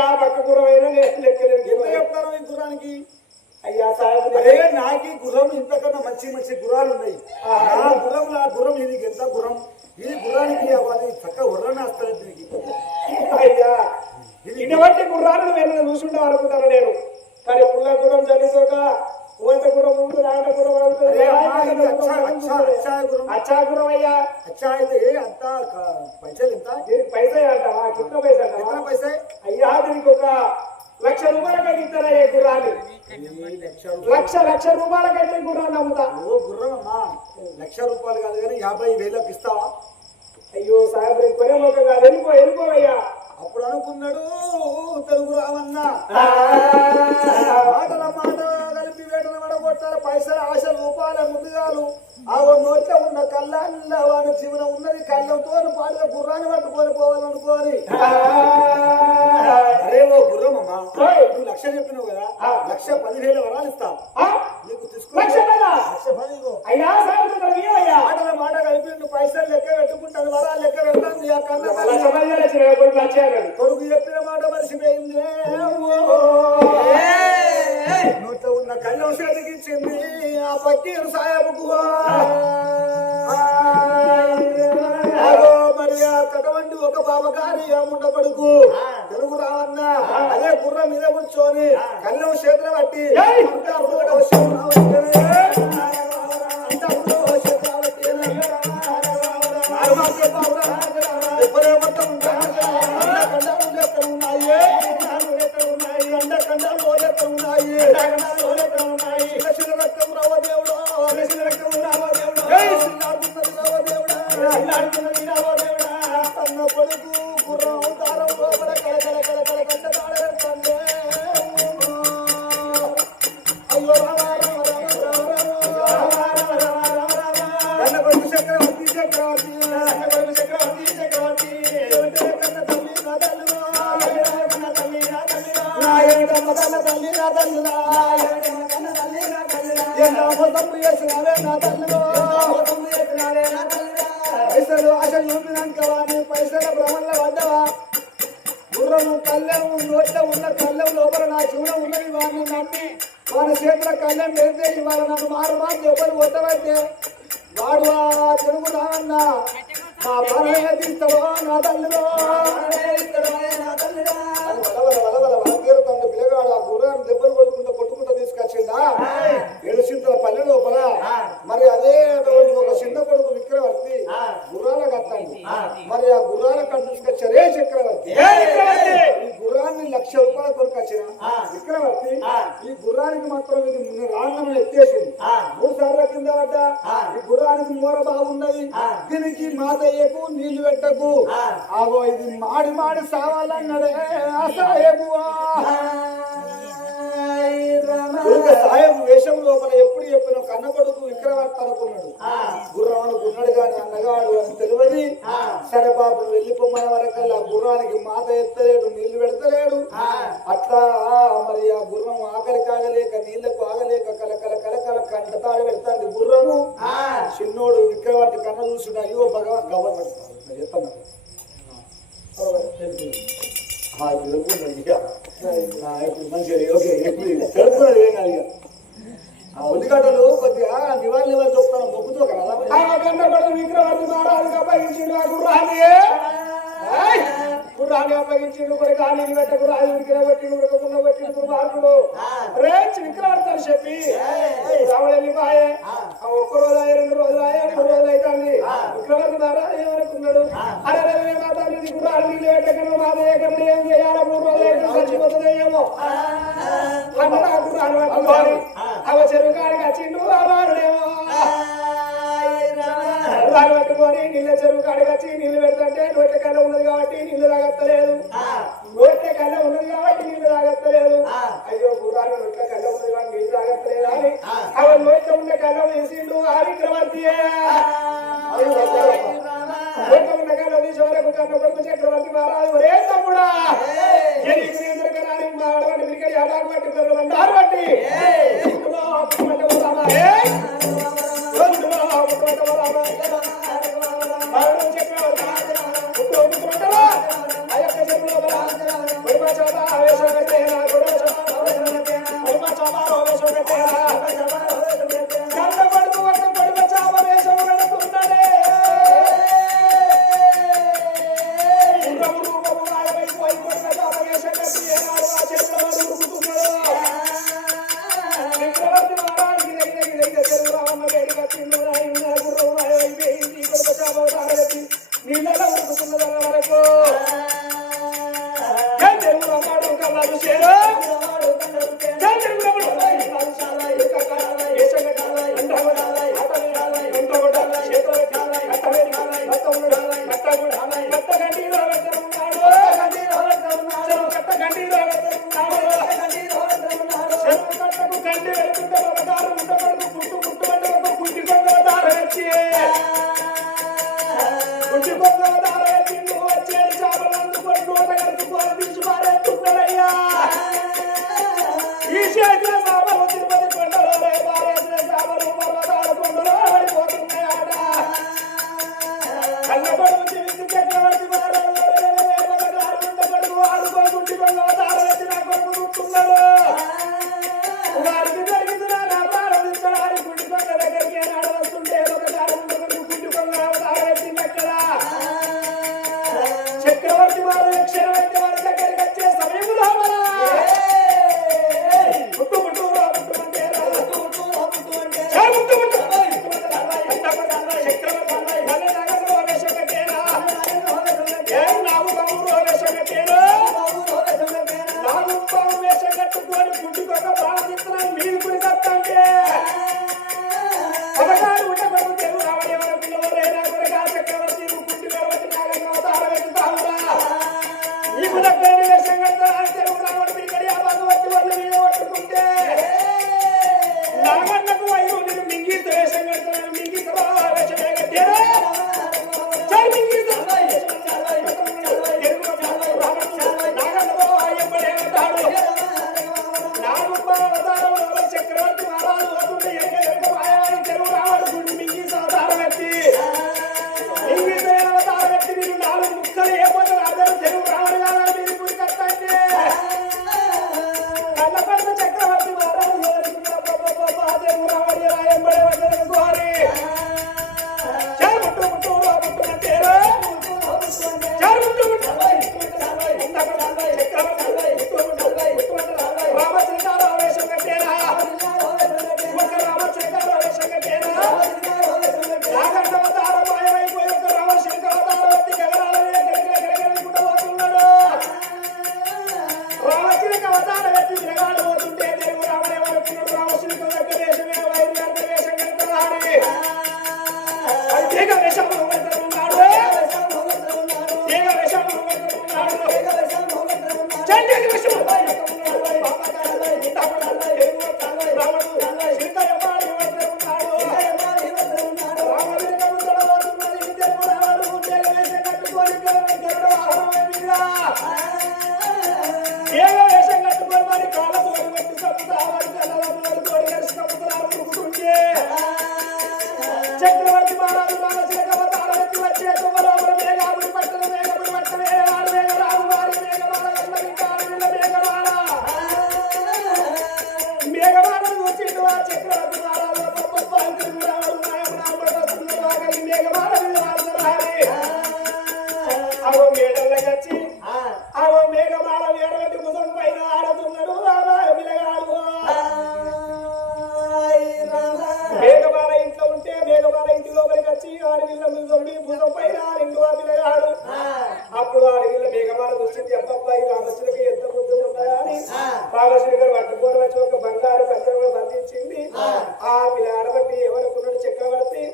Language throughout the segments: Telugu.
అయ్యా పక్క గుర్రమైన లెక్కలేదు. ఎంత చెప్తారు ఈ గుర్రానికి? అయ్యా సాహెబ్ అదే నాకు ఈ గుర్రం ఇంతకన్నా మంచి మంచి గుర్రాలు ఉన్నాయి. ఆ గుర్రం ఇది ఎంత గుర్రం, ఈ గుర్రానికి అది చక్కగా ఉర్రనే వస్తారు దీనికి. అయ్యా ఇటువంటి గుర్రాలను నేను చూసుకుంటాం అనుకుంటాను నేను. కానీ పుల్ల గుర్రం చనిపోక ఊత గుర్రం ఉంటుంది, ఆట గుర్రం అచ్చా గుర్రం అయ్యా. అచ్చా అయితే అంత పైసలు ఎంత? దీనికి పైసా అంటావా? కింద పైసా ఎంత పైసా? అయ్యా దీనికి ఒక 1,00,000 రూపాయలకైతే ఇస్తారా గుర్రాన్ని? 1,00,000 రూపాయలకైతే గుర్రాన్ని అమ్ముతా. ఓ గుర్రం అమ్మా, 1,00,000 రూపాయలు కాదు కానీ 50,000 ఇస్తావా? అయ్యో సాహెబ్ కొనే మొక్క కాదు, వెళ్ళిపోవయ్యా. అప్పుడు అనుకున్నాడు తెలుగు రావన్న, మాటల మాట కలిపి వేటన పడగొట్టాలి. పైసలు ఆశ రూపాయల ముందుగాలు ఆ నోట్లో ఉన్న కళ్ళ వాడి జీవనం ఉన్నది. కళ్ళంతో పాటుగా గుర్రాన్ని పట్టుకొని పోవాలనుకోని, అరే ఓ గుర్రం అమ్మా, నువ్వు 1,00,000 చెప్పినావు కదా, 1,10,000 వరాలు ఇస్తా నీకు. తీసుకో 1,10,000. మాటల మాట కలిపి నువ్వు పైసలు లెక్క పెట్టుకుంటాను, వరాలు లెక్క పెడతాను. ఆ కళ్ళ కొడుకు చెప్పిన మాట మర్చిపోయింది. నోట్లో ఉన్న కళ్ళం సెదిగించింది ఆ పక్కీరు సాయబుకు. మరి ఆ కటువంటి ఒక బాబగారి ముండ కొడుకు తెలుగు రావన్న అదే గుర్రం మీద కూర్చొని కళ్ళం చేతులు పట్టి పైసలు ఆశ చూపినాక పైసల భ్రమంలో పడ్డవా? గుర్రము కళ్ళెం నోట్లో ఉన్న కళ్ళెం లోపల నా జీవనం ఉన్నది. వాడిని నమ్మి వాడి చేతుల కళ్ళెం పెడితే ఇవాళ నన్ను మారు ఎవరు వద్దవైతే వాడు ఆ తెలుగు రావన్న మా బాలయ్య తీస్తావో నా తల్లిలో పిల్లగాడు ఆ గుర్రాన్ని దెబ్బలు కొట్టుకుంటూ తీసుకొచ్చిందా ఏడుసింతల పల్లె లోపల. మరి అదే ఒక చిన్న కొడుకు విక్రవర్తి గుర్రాల కట్టండి, మరి ఆ గుర్రాల కట్టు తీసుకొచ్చారే చక్రవర్తి. ఈ గుర్రాన్ని 1,00,000 రూపాయల కొనుకొచ్చిన విక్రవర్తి ఈ గుర్రానికి మాత్రం ఇది రాంగను ఎత్తేసింది. 3 సార్ల కింద పడ్డా. ఈ గుర్రానికి మూర బాగున్నది, దీనికి మాతయ్యకు నీళ్లు పెట్టకు. ఆగో ఇది మాడి మాడి సావాలన్నాడే ఆ సాయబువా. సాయం వేషం లోపల ఎప్పుడు చెప్పిన కన్న కొడుకు విక్రవర్తి అనుకున్నాడు. గుర్రం అనుకున్నాడు కానీ అన్నగాడు అని తెలియదు. సరే పాపం వెళ్ళిపోమ్మన వరకల్లా గుర్రానికి మాత ఎత్తలేడు, నీళ్లు పెడతలేడు. అట్లా మరి ఆ గుర్రం ఆకలికి ఆగలేక నీళ్లకు ఆగలేక కలకల కలకల కంటతాడు పెడతాంది గుర్రము. చిన్నోడు విక్రవర్తి కన్న చూసుడు అయ్యో భగవాన్ గవ్వ పెడతాడు చెప్తాను. ఉల్లిగడ్డలు కొద్దిగా నివారణ చెప్తాను మొక్కుతో కదా. విక్రవర్తి మహారాజుగా అప్పగించిండు ఆ గుర్రాన్ని అప్పగించిండు. మరి కాళ్ళు పెట్టకు రాజు ఉడికినబట్టి ఉడకకుండా పెట్టిన దుర్మార్గుడు రేచి విక్రవర్తి అని చెప్పి రాముడు వెళ్ళిపోయే. ఒక్క రోజు 2 రోజులు 3 రోజులు అవుతుంది. విక్రవర్తి మహారాజు ఏమనుకున్నాడు, అరే తల్లి గుర్రాలు నీళ్ళు పెట్టకను మాదయ్యకన్నా ఏం చేయాలో 3 రోజులు అయితే చచ్చిపోతుంది ఏమో అన్న గుర్రాలు పట్టుకోవాలి. అవ చెరువు కాడికి వచ్చిండు రామారుడేమో గుర్రాలు పట్టుకొని నీళ్ళ చెరువు కాడికి వచ్చి నీళ్లు పెడతంటే నోట్ల కళ్ళ ఉన్నది కాబట్టి నీళ్లు తాగత్తలేదు, నోట్ల కళ్ళ ఉన్నది కాబట్టి నీళ్లు తాగత్తలేదు. అయ్యో గుర్రాలు నోట్ల కళ్ళ ఉన్నది కాబట్టి నీళ్లు తాగత్తలేదు అని అవ నోట్ల ఉన్న కళ్ళ వేసిండు ఆ విక్రవర్తి. నోట్ల ఉన్న కళ్ళ తీసి వరకు కన్న కొడుకు చక్రవర్తి మహారాజు ఒరే తమ్ముడా ఆడబట్టి క్రికెట్ ఆడాకు పట్టి అంటారు బట్టి చక్రవర్తి వాడు కళ్ళలు చేరు ఈ చేతిలో సాబలు తిరుపతి కొండలో పారేసిన సాబలు పర్వతాల కొండలో పడిపోతున్నాయాడ కన్న కొడుకు జీవిత చక్రవర్తి ఆడుకోకుంటి కొండలో దారెత్తి నా కొడుకు కూర్చున్నాడు వారికి జరిగింది ప్రారంభించడానికి గుంటి కొండ దగ్గరికి నాడు వస్తుంటే ఒకసారి గుంటి కొండ దారెత్తింది అక్కడ చక్రవర్తి వారు క్షణమైతే వారి దగ్గరికి వచ్చే సమయంలో చక్రవర్తి మహారాజు రామశిలక అవతారమెత్తి వచ్చే తుమ్మరాముల మేఘాపురి పట్టణ మేఘపురి పట్ట మేఘవారు మేఘరావు వారి మేఘమాలను చూసిండు ఆ చక్రవర్తి మహారాజు మేఘమాల అవో మేడల్లకొచ్చి అవో మేఘమాల వేడబెట్టి భుజం పైన ఆడుతున్నాడు పిల్లగాడు మేఘమాల ఇంట్లో ఉంటే మేఘమాల ఇంటి లోపలికి వచ్చి ఆడవిల్ల తొమ్మిది భుజం పైన రెండు పిల్లగాడు అప్పుడు ఆడవిల్ల మేఘమాల వచ్చింది అబ్బాయి రామశ్రీకి ఎంత బుద్ధి ఉన్నాయా అని రామశ్రీ గారు పట్టుకొని వచ్చి ఒక బంగారు కంచంలో బంధించింది ఆ పిల్లగాడ బట్టి ఎవరుకున్నాడు చక్రవర్తి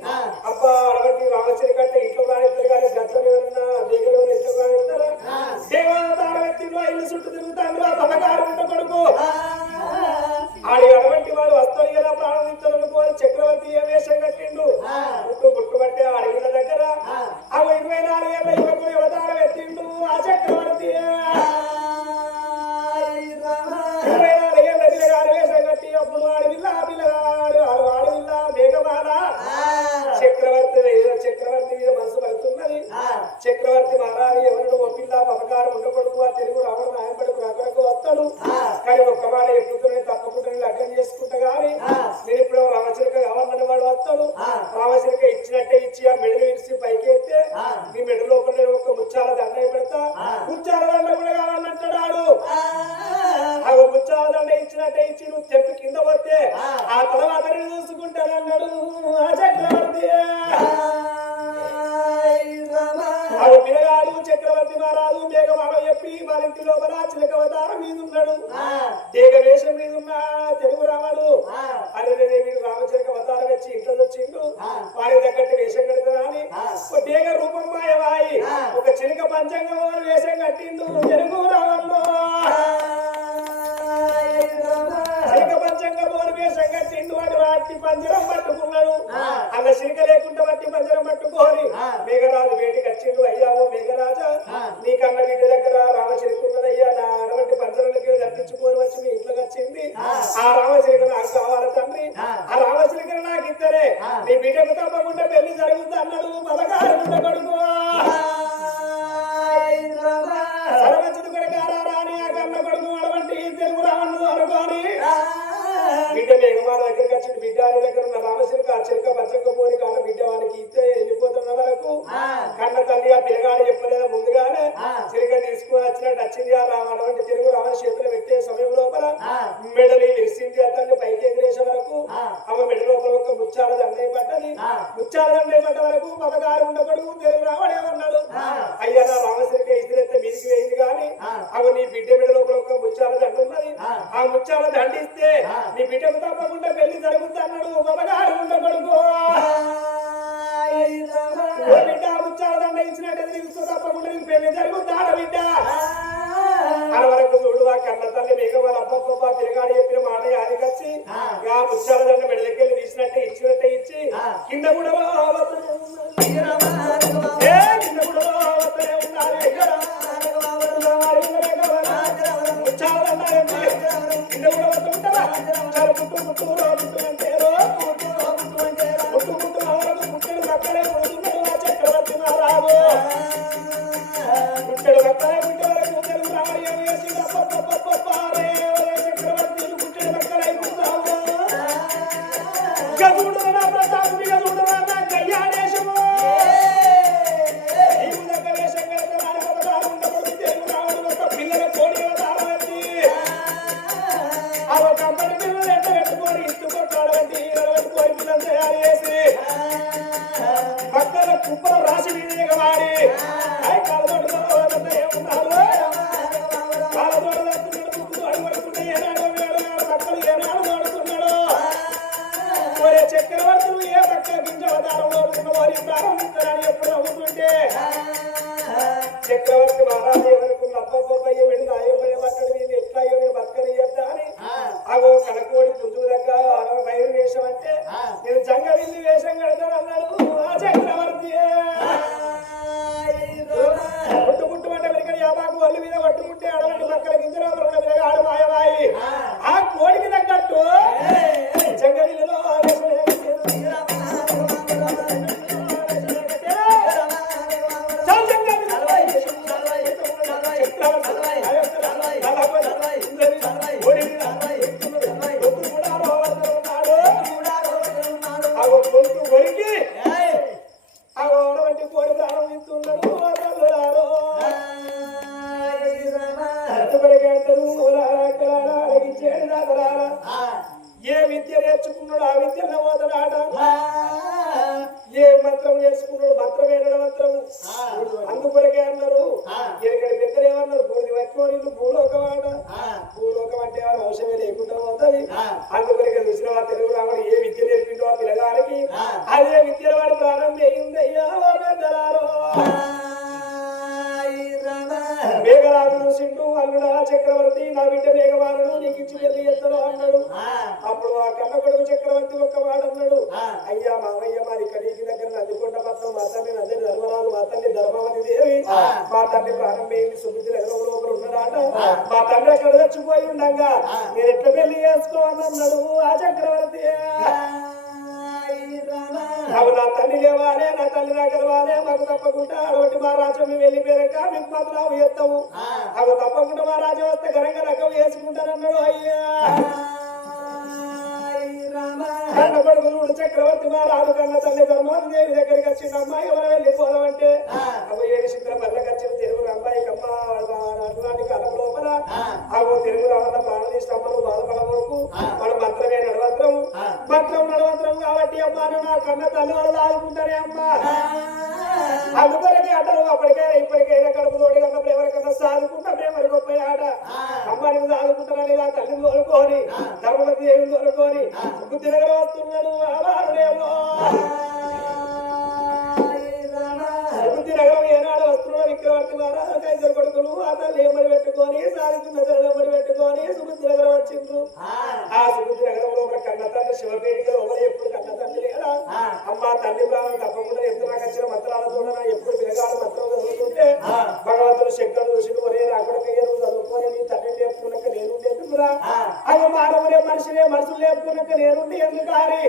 అబ్బా అడబట్టి రామశ్రీ కంటే ఇంట్లో రానిస్తారు కానీ గద్దలు ఎవరన్నా దేగలు ఇంట్లో రానిస్తారా దేవతార వ్యక్తిలో ఇల్లు చుట్టూ తిరుగుతాడు ఆ పథకారు ఉంట కొడుకు ఆడి అడవంటి వాడు వస్తాడు కదా ప్రారంభించాలనుకోని చక్రవర్తి ఏ వేషం కట్టిండు పుట్టుబట్టే అడవిల దగ్గర ఆ 24 ఏళ్ళ యువకుడు అవతారం ఎత్తిండు ఆ చక్రవర్తి 24 ఏళ్ళ పిల్లగాడు వేషం కట్టి అప్పుడు అడవిల్లా పిల్లగాడు అడవిల్లా మేఘమాల చక్రవర్తి మీద మనసు పడుతున్నది చక్రవర్తి మహారాజు ఎవరు ఒప్పిల్ల పథకారు ఉండకొడుకు ఆ తెలుగు రావడం నాయపడుకు రకరకు వస్తాడు కానీ ఒక్క మాట ఎప్పుడుతోనే తప్పకుండా లగ్నం చేసుకుంటా గాని నేను ఇప్పుడు రామచిలక కావాలని వాడు వస్తాడు రామచిలక ఇచ్చినట్టే ఇచ్చి ఆ మెడలు విరిచి పైకి ఎత్తే నీ మెడ లోపల ఒక ముచ్చాల దండ పెడతా ముచ్చాల దండ కూడా కావాలంటాడు ఆ ముచ్చాల దండ ఇచ్చినట్టే ఇచ్చి నువ్వు తెప్పి కింద పడితే ఆ తర్వాత నేను చూసుకుంటానన్నాడు ఆ చక్రవర్తి ఆ పిల్లగాడు చక్రవర్తి మహారాజు మేఘమానం చెప్పి వాళ్ళ ఇంటి లోపల చిలకవతారం మీద ఉన్నాడు దేగ వేషం మీద ఉన్న తెలుగు రాముడు అరే వీడు రామచిలక అవతారం వచ్చి ఇంట్లో వచ్చిండు వారికి తగ్గట్టు వేషం కడతారా అని ఒక దేగ రూపం మాయవాయి ఒక చిలక పంచంగం వేషం కట్టిండు తెలుగు రావంలో చిలక పంచంగం వేషం కట్టిండు వాడు వాటి పంజరం పట్టుకున్నాడు అలా చిలక లేకుండా వాటి పంజరం పట్టుకోని మేఘరాజు వేటికి వచ్చిండు అయ్యావో మేఘరాజా నీ కన్న బిడ్డ దగ్గర రామచిలుకున్నదయ్యా నా అటువంటి పంజరంలోకి తప్పించుకొని వచ్చి మీ ఇంట్లోకి వచ్చింది ఆ రామచిలుక నాకు కావాలి తండ్రి ఆ రామచిలుకను నాకు ఇద్దరే నీ బిడ్డకు తప్పకుండా పెళ్లి జరుగుతుంది అన్నాడు పదకారు కొడుకు సరవంచుడు కొడుకారా రాని ఆ కన్న కొడుకు అటువంటి తెలుగు రావణుడు అనుకోని బిడ్డ మేఘమాల దగ్గరికి వచ్చింది బిడ్డ దగ్గర ఉన్న రామచిలుక ఆ చిలుక పంచక పోని కాడ బిడ్డ వానికి ఇస్తే వెళ్ళిపోతున్న వరకు కన్న తల్లి ఆ పిల్లగాడు చెప్పలేదు ముందుగానే చిలుక తీసుకుని వచ్చినట్టు వచ్చింది ఆ అటువంటి తెలుగు రావణ చేతులు పెట్టే సమయం లోపల మెడలి విరిసింది అతన్ని పైకి ఎగిరేసే వరకు ఆమె మెడ లోపల ఒక ముచ్చాల దండై పడ్డది ముచ్చాల దండై పడ్డ వరకు పదగారు ఉండకూడదు తెలుగు రావడేమన్నాడు అయ్యా నా రామచిలుక ఇసిరెత్తే మీదికి వేయింది కానీ అవి నీ బిడ్డ మెడ లోపల ఒక ముచ్చాల దండ ఉన్నది ఆ ముచ్చాల దండిస్తే నీ బిడ్డకు తప్పకుండా పెళ్లి జరుగుతుంది అన్నాడు పదగారు ఉండకూడదు బిడ్డ ముచ్చాల దండ ఇచ్చినట్టు నీకు తప్పకుండా నీకు పెళ్లి జరుగుతాడ బిడ్డ అలా వరకు చూడు ఆ కన్న తల్లి మేఘ వాళ్ళ అబ్బబ్బ పిల్లగాడు చెప్పిన మాట యాదికొచ్చి ఆ ముచ్చాల దండ మెడలకెళ్ళి తీసినట్టే ఇచ్చినట్టే ఇచ్చి కింద కూడా కింద కూడా ఉండాలి ముచ్చాల దండ కింద కూడా ఉంటారా చాలా పుట్టు పుట్టు పుట్టు అంటేరో పుట్టు పుట్టు అవరకు పుట్టెడు పక్కనే పుడుతున్నాడు ఆ చక్రవర్తి మహారాజు పుట్టెడు పక్కనే పుట్టే వరకు తెలుగు రామయ్య వేసి చక్రవర్తి పుట్టెడు పక్కనే పుట్టావు గదుడు నా ప్రతాపు గదుడు నా కళ్యాణేశము ఈ ఉదక వేషం కడితే వారి పదకారు ఉండకూడదు తెలుగు రావడం ఒక పిల్లల కోడి అవతారమంది ఆ ఒక అమ్మడి పిల్లలు ఎంట పెట్టుకొని ఇస్తుకొట్టాడవంటి కోడి పిల్లలు తయారు చేసి పక్కన కుప్పలు రాసి మీద వాడి కాలతోటి ఏమున్నారు కాలతోటి అడుగుతున్నాడు ఏనాడు పక్కలు ఏనాడు నడుతున్నాడు ఒరే చక్రవర్తులు ఏ పక్క గింజ అవతారంలో ఉన్న వారి ప్రారంభించడానికి ఎప్పుడు అవుతుంటే చక్రవర్తి మహారాజు ఎవరుకున్న అబ్బబ్బయ్య వెళ్ళి నాయబడి పక్కన వీళ్ళు ఎట్లా మీరు బతకని చెప్తా అని అగో కనకోడి పుంజుకు దగ్గర బయలు వేషం అంటే నేను జంగ విల్లి వేషం కడతాను అన్నాడు ఆ చక్రవర్తి పుట్టు అంటే వెనకడి యాబాకు వల్లు మీద పట్టుకుంటే అడవంటి పక్కన గింజరాలు ఉన్న మీద ఆడు మాయవాయి ఆ కోడికి తగ్గట్టు జంగ విల్లులో ఏ విద్య నేర్చుకున్నాడు ఆ విద్యలో పోతాడాట ఏ మంత్రం నేర్చుకున్నాడు మంత్రం ఏడవ మంత్రం అందుకొరకే అన్నారు ఇక్కడ పెద్దలు ఏమన్నారు బూది పట్టుకొని భూలోకం ఆట భూలోకం అంటే వాడు అవసరమే లేకుండా పోతుంది అందుకొరకే చూసిన తెలుగు రాముడు ఏ విద్య నేర్పిండో ఆ పిల్లగానికి అదే విద్యలో వాడు ప్రారంభం అయ్యింది అయ్యా పెద్దలారో మేఘరాజు చూసిండు అల్లుడా చక్రవర్తి నా బిడ్డ మేఘమాలను నీకు ఇచ్చి వెళ్ళి ఎత్తడు అన్నాడు అప్పుడు ఆ కన్న కొడుకు చక్రవర్తి ఒక్క మాట అన్నాడు అయ్యా మామయ్య మాది కడికి దగ్గర నందికొండ పత్రం మా తల్లి నంది ధర్మరాజు మా తల్లి ధర్మవతి దేవి మా తల్లి ప్రారంభమైంది సుబుద్ధి నగరం లోపల ఉన్నాడాట మా తండ్రి అక్కడ చచ్చిపోయి ఉండగా నేను ఎట్లా పెళ్లి చేసుకోవాలన్నాడు ఆ చక్రవర్తి అవి నా తల్లి లేవాలే నా తల్లి దగ్గరవాలే మాకు తప్పకుండా అటువంటి మా రాజ్యం మేము వెళ్ళిపోయాక మీకు మాత్రం ఎత్తాము అవి తప్పకుండా మా రాజ్యం వస్తే ఘనంగా రకం వేసుకుంటానన్నాడు అయ్యా కన్న కొడుకులు చక్రవర్తి మహారాజు కన్న తల్లి ధర్మాదేవి దగ్గరికి వచ్చిన అమ్మాయి ఎవరు వెళ్ళిపోదామంటే అవి ఏడు చిత్ర మళ్ళకి వచ్చిన తెలుగు అమ్మాయికి అమ్మ అటువంటి కథ లోపల అవి తెలుగు రావడం బాలదీష్టమ్మలు బాధపడవరకు మన మంత్రమే నడవంతరం కాబట్టి అమ్మ నా కన్న తల్లి వాళ్ళు ఆదుకుంటారే అమ్మ అందుకొరకే అంటారు అప్పటికైనా ఇప్పటికైనా కడుపు తోడి కన్నా ప్రేమకన్నా సాదుకుంటా ప్రేమని గొప్ప ఆట అమ్మాయిని సాదుకుంటారని ఆ తల్లిని తోలుకొని ధర్మపతి దేవిని తోలుకొని బుద్ధినగర వస్తున్నాడు అవారుడేమో బుద్ధినగరం ఏనాడు వస్తున్నాడు విక్రవర్తి మహారాజు కైసరు కొడుకులు ఆ తల్లి ఎమ్మడి పెట్టుకొని సాగుతున్న తల్లి ఎమ్మడి పెట్టుకొని సుబుద్ధినగరం వచ్చిండ్రు ఆ సుబుద్ధినగరంలో ఒక కన్న తండ్రి శివపేటికలో ఒకరు ఎప్పుడు కన్న తండ్రి లేదా అమ్మ తండ్రి ప్రాణం తప్పకుండా ఎత్తు నాకు వచ్చిన మంత్రాలతో ఎప్పుడు పిల్లగాడు మంత్రం చదువుతుంటే భగవంతుడు శక్తులు చూసి ఒరే రాకుడకయ్య నువ్వు చదువుకొని నీ తండ్రి లేపుకున్నాక నేనుండి ఎందుకురా అవి మానవులే మనుషులు లేపుకున్నాక నేనుండి ఎందుకు కారి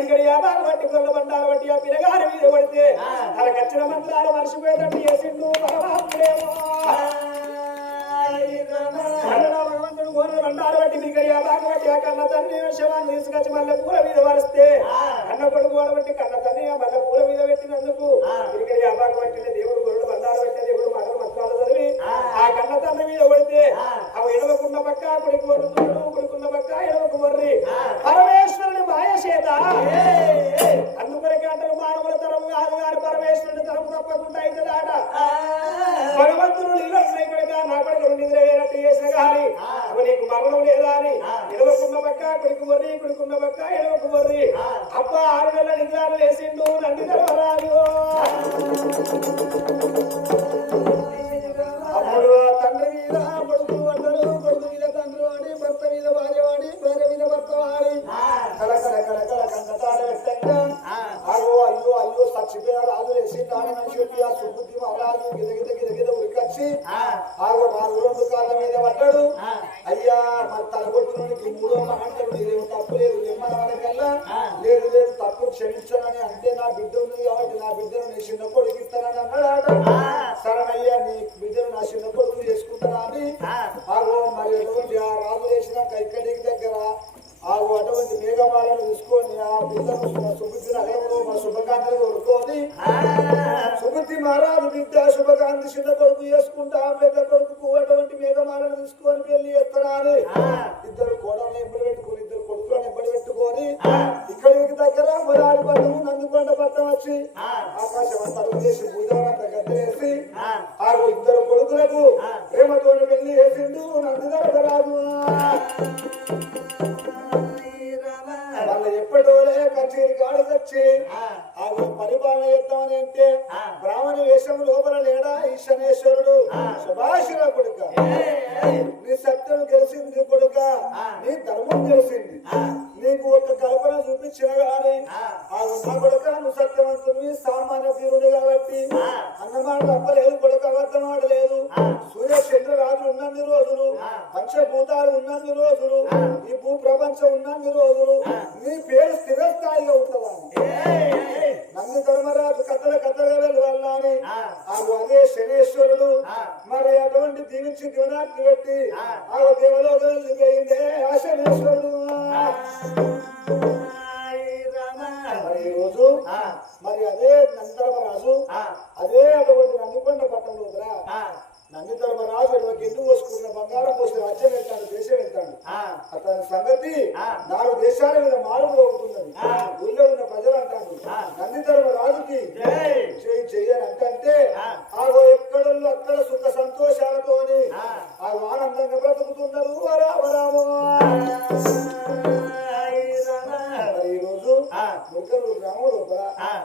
ఇక్కడ యాభాలు బట్టి కొల్లబండాలు బట్టి ఆ పిల్లగాడి మీద పడితే తనకు వచ్చిన మంత్రాలు మర్చిపోయేటట్టు చేసిండు పరమాత్ముడేమో భగవంతుడు గోనెలు బండాలు బట్టి మీకు యాభాలు బట్టి ఆ కన్న తండ్రి శవాన్ని తీసుకొచ్చి మళ్ళీ పూల మీద వరిస్తే కన్న కొడుకు బట్టి కన్న తండ్రి మళ్ళీ పూల మీద పెట్టినందుకు ఇక్కడ యాభాలు పట్టిన దేవుడు గొర్రెలు బండాలు పెట్టే దేవుడు మాటలు మంత్రాలు చదివి ఆ కన్న తండ్రి మీద పడితే అవి ఎడవకున్న పక్క కుడికి వరుతున్నాడు కుడుకున్న పక్క ఎడవకు వర్రి పరమేశ్వరుని మాయచేత అందుకొరకే అంటారు మానవుల తరం కాదు గారు పరమేశ్వరుని తరం తప్పకుండా అవుతుందాట భగవంతుడు నీళ్ళు కొడుక నా కొడుకు నిద్ర వేయనట్టు చేసిన గాని నీకు మరణం లేదా అని ఎడవకున్న పక్క కుడికి వర్రి కుడుకున్న పక్క ఎడవకు వర్రి అప్ప 6 నెలల నిద్రాలు వేసిండు నంది ధర్మరాజు అప్పుడు తండ్రి మీద కొడుకు అంటారు కొడుకు మీద తండ్రి వాడి భర్త మీద భార్య వాడి భార్య మీద భర్త వాడి కళ కంటార వ్యక్తంగా అయ్యో చచ్చిపోయా రాజు వేసి దాని చెప్పి ఆ సుబుద్ధి మహారాజు గిద ఉరికొచ్చి ఆగో 4 కాళ్ళ మీద పడ్డాడు అయ్యా మరి తలగొట్టునికి 3వ మహాంటలు మీరేమో తప్పు లేదు ఎమ్మనకల్లా లేదు తప్పు క్షమించానని అంటే నా బిడ్డ ఉంది కాబట్టి నా బిడ్డను నీ చిన్న కొడుకు ఇస్తానని అన్నాడు సరేనయ్యా నీ బిడ్డను నా చిన్న కొడుకు చేసుకుంటానా అని ఆగో మరి ఎటువంటి ఆ రాజు వేసిన కైకడికి దగ్గర ఆగో అటువంటి మేఘమాలను తీసుకొని ఆ బిడ్డను సుబుద్ధి నగరంలో మా శుభకాంతిని కొడుకొని సుబుద్ధి మహారాజు బిడ్డ శుభకాంతి చిన్న కొడుకు చేసుకుంటా పెద్ద కొడుకు అటువంటి మేఘమాలను తీసుకొని పెళ్లి చేస్తారా అని ఇద్దరు కోడలను ఎంబడి పెట్టుకొని ఇద్దరు కొడుకులను ఎంబడి పెట్టుకొని ఇక్కడికి దగ్గర మొదటి పట్టము నందికొండ పట్టం వచ్చి ఆకాశం అంతా అడుగు చేసి భూజాలంతా గద్దెలేసి ఆగో ఇద్దరు కొడుకులకు ప్రేమతోని పెళ్లి చేసిండు నందిధర్మరాజు వాళ్ళ ఎప్పటివరే కచేరి కాడు తెచ్చి ఆ పరిపాలన చేద్దామని అంటే బ్రాహ్మణ వేషం లోపల లేడా ఈ శనేశ్వరుడు సుభాషిర కొడుక నీ సత్యం తెలిసింది కొడుక నీ ధర్మం తెలిసింది నీకు ఒక కల్పన చూపించిన గాని ఆ నా కొడుక నువ్వు సత్యవంతుని సామాన్య వీరుడు కాబట్టి అన్నమాట తప్పలేదు కొడుక అబద్ధమాట లేదు సూర్య చంద్రరాజు ఉన్నన్ని రోజులు పంచభూతాలు ఉన్నన్ని రోజులు ఈ భూ ప్రపంచం ఉన్నన్ని రోజులు నీ పేరు స్థిరస్థాయిగా ఉంటుందా నంది ధర్మరాజు కథలుగా వెళ్ళాలని అదే శనేశ్వరుడు మరి అటువంటి దీవించి దివనాన్ని పెట్టి ఆ దేవలోకం వెళ్ళిపోయిందే ఆ శనేశ్వరుడు మరి ఈ రోజు మరి అదే నంది ధర్మరాజు అదే అటువంటి నందికొండ పట్టణం లోపల నంది ధర్మరాజు అటువంటి ఎందుకు పోసుకున్న బంగారం పోసి రాజ్యం వెళ్తాడు దేశం వెళ్తాడు అతని సంగతి 4 దేశాల మీద మారుమూల అవుతున్నది ఊళ్ళో ఉన్న ప్రజలు అంటారు నంది ధర్మరాజుకి చెయ్యని అంటే ఆగో ఎక్కడో అక్కడ సుఖ సంతోషాలతోని ఆ ఆనందంగా బ్రతుకుతున్నారు వరామో ఈ రోజు ముగ్గురు గ్రామంలో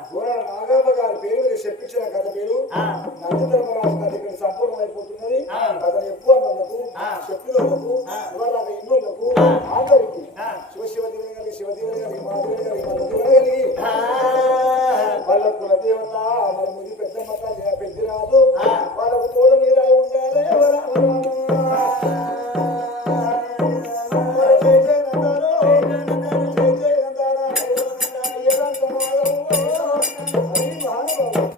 గోర నాగమ్మ గారి పేరు మీద చెప్పించిన కథ పేరు నంది ధర్మరాజు గారి ఇక్కడ సంపూర్ణమైపోతున్నది అతను ఎక్కువ అన్నలకు చెప్పినకు ఇవాళ ఇన్నులకు అందరికి శివశివ